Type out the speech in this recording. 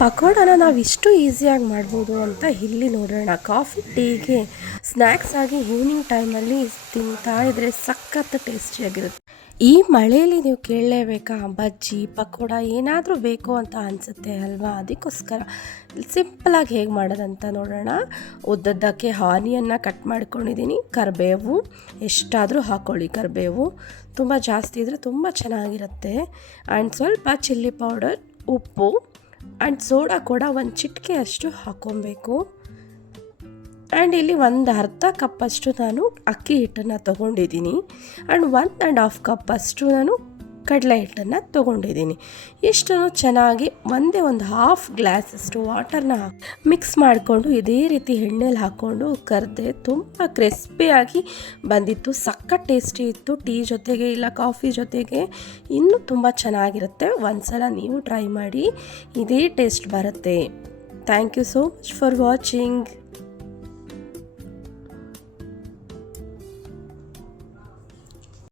ಪಕೋಡನ ನಾವು ಇಷ್ಟು ಈಸಿಯಾಗಿ ಮಾಡ್ಬೋದು ಅಂತ ಇಲ್ಲಿ ನೋಡೋಣ. ಕಾಫಿ, ಟೀಗೆ ಸ್ನ್ಯಾಕ್ಸ್ ಆಗಿ ಈವ್ನಿಂಗ್ ಟೈಮಲ್ಲಿ ತಿಂತಾ ಇದ್ರೆ ಸಖತ್ ಟೇಸ್ಟಿಯಾಗಿರುತ್ತೆ ಈ ಮಳೆಯಲ್ಲಿ ನೀವು ಕೇಳಲೇಬೇಕಾ, ಬಜ್ಜಿ, ಪಕೋಡ ಏನಾದರೂ ಬೇಕು ಅಂತ ಅನಿಸುತ್ತೆ ಅಲ್ವಾ? ಅದಕ್ಕೋಸ್ಕರ ಸಿಂಪಲಾಗಿ ಹೇಗೆ ಮಾಡೋದಂತ ನೋಡೋಣ. ಉದ್ದದ್ದಕ್ಕೆ ಆನಿಯನ್ನ ಕಟ್ ಮಾಡ್ಕೊಂಡಿದ್ದೀನಿ ಕರಿಬೇವು, ಎಷ್ಟಾದರೂ ಹಾಕ್ಕೊಳ್ಳಿ ಕರಿಬೇವು. ತುಂಬ ಜಾಸ್ತಿ ಇದ್ದರೆ ತುಂಬ ಚೆನ್ನಾಗಿರುತ್ತೆ. ಆ್ಯಂಡ್ ಸ್ವಲ್ಪ ಚಿಲ್ಲಿ ಪೌಡರ್ ಉಪ್ಪು ಆ್ಯಂಡ್ ಸೋಡಾ ಕೂಡ ಒಂದು ಚಿಟಿಕೆ ಅಷ್ಟು ಹಾಕ್ಕೊಬೇಕು ಆ್ಯಂಡ್ ಇಲ್ಲಿ ಒಂದು ಅರ್ಧ ಕಪ್ಪಷ್ಟು ನಾನು ಅಕ್ಕಿ ಹಿಟ್ಟನ್ನು ತೊಗೊಂಡಿದ್ದೀನಿ. ಆ್ಯಂಡ್ ಒನ್ ಆ್ಯಂಡ್ ಹಾಫ್ ಕಪ್ಪಷ್ಟು ನಾನು ಕಡಲೆ ಹಿಟ್ಟನ್ನು ತೊಗೊಂಡಿದ್ದೀನಿ. ಇಷ್ಟನ್ನು ಚೆನ್ನಾಗಿ ಒಂದೇ ಒಂದು ಹಾಫ್ ಗ್ಲಾಸಷ್ಟು ವಾಟರ್ನ ಮಿಕ್ಸ್ ಮಾಡಿಕೊಂಡು ಇದೇ ರೀತಿ ಎಣ್ಣೆಲಿ ಹಾಕ್ಕೊಂಡು ಕರೆದೆ ತುಂಬ ಕ್ರಿಸ್ಪಿಯಾಗಿ ಬಂದಿತ್ತು. ಸಕ್ಕ ಟೇಸ್ಟಿ ಇತ್ತು. ಟೀ ಜೊತೆಗೆ ಇಲ್ಲ ಕಾಫಿ ಜೊತೆಗೆ ಇನ್ನೂ ತುಂಬ ಚೆನ್ನಾಗಿರುತ್ತೆ. ಒಂದ್ಸಲ ನೀವು ಟ್ರೈ ಮಾಡಿ ಇದೇ ಟೇಸ್ಟ್ ಬರುತ್ತೆ. Thank you so much for watching